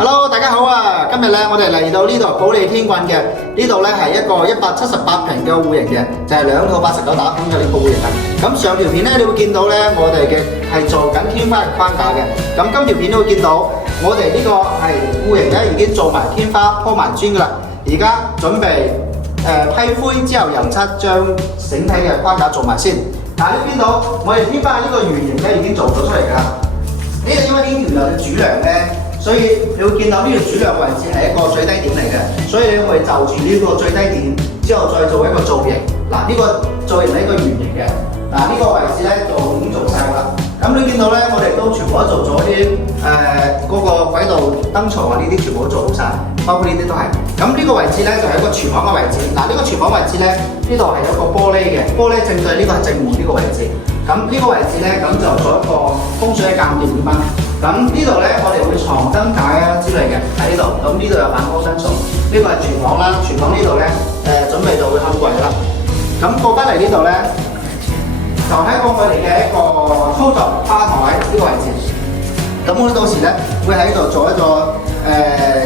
Hello，大家好啊！今日咧，我哋嚟到呢度保利天郡嘅呢度咧係一個178平嘅戶型嘅，就係2套89打款嘅呢個戶型啦。咁上條片咧，你會見到咧，我哋嘅係做緊天花嘅框架嘅。咁今條片都會見到，我哋呢個係戶型咧已經做埋天花鋪埋磚噶啦，而家準備批灰之後油漆將整體嘅框架做埋先。嗱，你見到我哋天花呢個圓形咧已經做咗出嚟㗎啦。呢個因為呢條有嘅主梁咧。所以你會見到呢條主梁位置係一個最低點嚟嘅，所以你會就住呢個最低點之後再做一個造型。嗱，呢個造型係一個圓形嘅。嗱，呢個位置咧就已經做晒啦。咁你見到咧，我哋都全部都做咗啲嗰個軌道燈槽啊，呢啲全部都做好晒，包括呢啲都係。咁呢個位置咧就係一個廚房嘅位置。嗱，呢個廚房位置咧，呢度係有一個玻璃嘅，玻璃正對呢個係正門呢個位置。咁呢個位置咧，咁就做一個風水嘅鑑定點啦。咁呢度咧，我哋會藏燈架啊之類嘅喺呢度。咁呢度有反光燈槽，呢個係廚房啦。廚房呢度咧，準備就會開櫃啦。咁過翻嚟呢度咧，就係我哋嘅一個操作吧台呢個位置。咁我哋到時咧會喺度做一個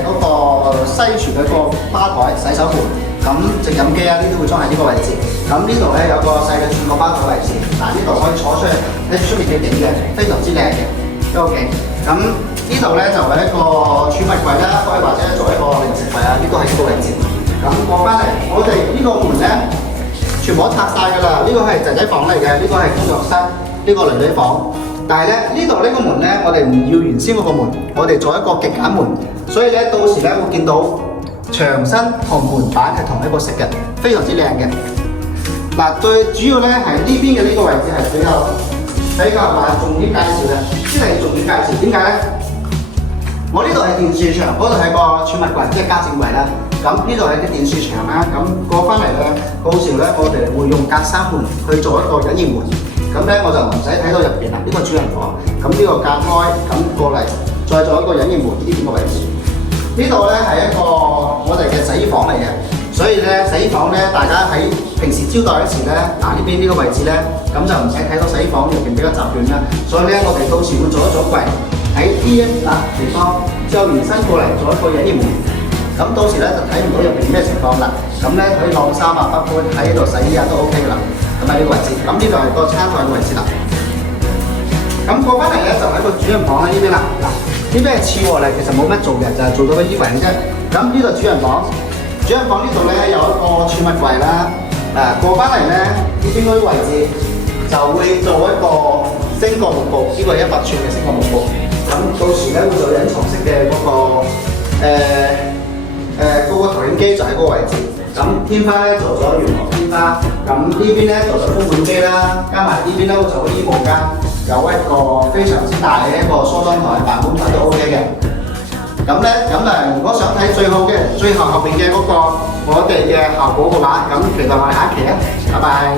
嗰個西廚嘅個吧台、洗手盆，咁直飲機啊呢啲會裝喺呢個位置。咁呢度咧有個細嘅轉角吧台位置，嗱呢度可以坐出嚟喺出面嘅景嘅，非常之靚嘅。OK， 咁呢度咧就係一個儲物櫃啦，可以或者做一個零食櫃啊，呢個係呢個位置。咁過翻嚟，我哋呢個門咧全部都拆晒㗎啦，呢個係仔仔房嚟嘅，呢個係工作室，呢個女女房。但係咧呢度呢個門咧，我哋唔要原先嗰個門，我哋做一個極簡門，所以咧到時咧會見到牆身同門板係同一個色嘅，非常之靚嘅。嗱，最主要咧係呢邊嘅呢個位置係比較話重點介紹嘅，先係重點介紹。點解咧？我呢度係電視牆，嗰度係個儲物櫃，即係家政櫃啦。咁呢度係啲電視牆啦。咁過翻嚟咧，到時咧我哋會用隔閂門去做一個隱形門。咁咧我就唔使睇到入邊啦。呢個主人房，咁呢個隔開，咁過嚟再做一個隱形門呢邊嘅位置。呢度咧係一個我哋嘅洗衣房嚟嘅。所以咧，洗衣房咧，大家喺平時招待嗰時咧，嗱呢邊呢個位置咧，咁就唔使睇到洗衣房入邊比較雜亂啦。所以咧，我哋到時會做一組櫃喺呢一地方，之後延伸過嚟做一個隱形門。咁到時咧就睇唔到入邊咩情況啦。咁咧可以晾衫啊、北盤喺呢度洗衣啊都 OK 噶啦。咁喺呢個位置，咁呢度係個餐台嘅位置啦。咁過翻嚟咧就喺個主人房啦呢邊啦。嗱，呢邊係次卧嚟，其實冇乜做嘅，就係做到個衣櫃嘅啫。咁呢度主人房。主人房呢度咧有一個儲物櫃啦，過翻嚟咧呢邊嗰啲位置就會做一個升降幕布，呢個係100寸嘅升降幕布。咁到時咧會做隱藏式嘅嗰個投影機就喺嗰個位置。咁天花咧做咗圓幕天花，咁呢邊咧做咗風管機啦，加埋呢邊咧會做咗衣帽間，有一個非常之大嘅一個梳妝台、辦公台都 OK 嘅。咁如果想睇最後邊嘅嗰個我哋嘅效果嘅話，咁期待我哋下一期啊，拜拜。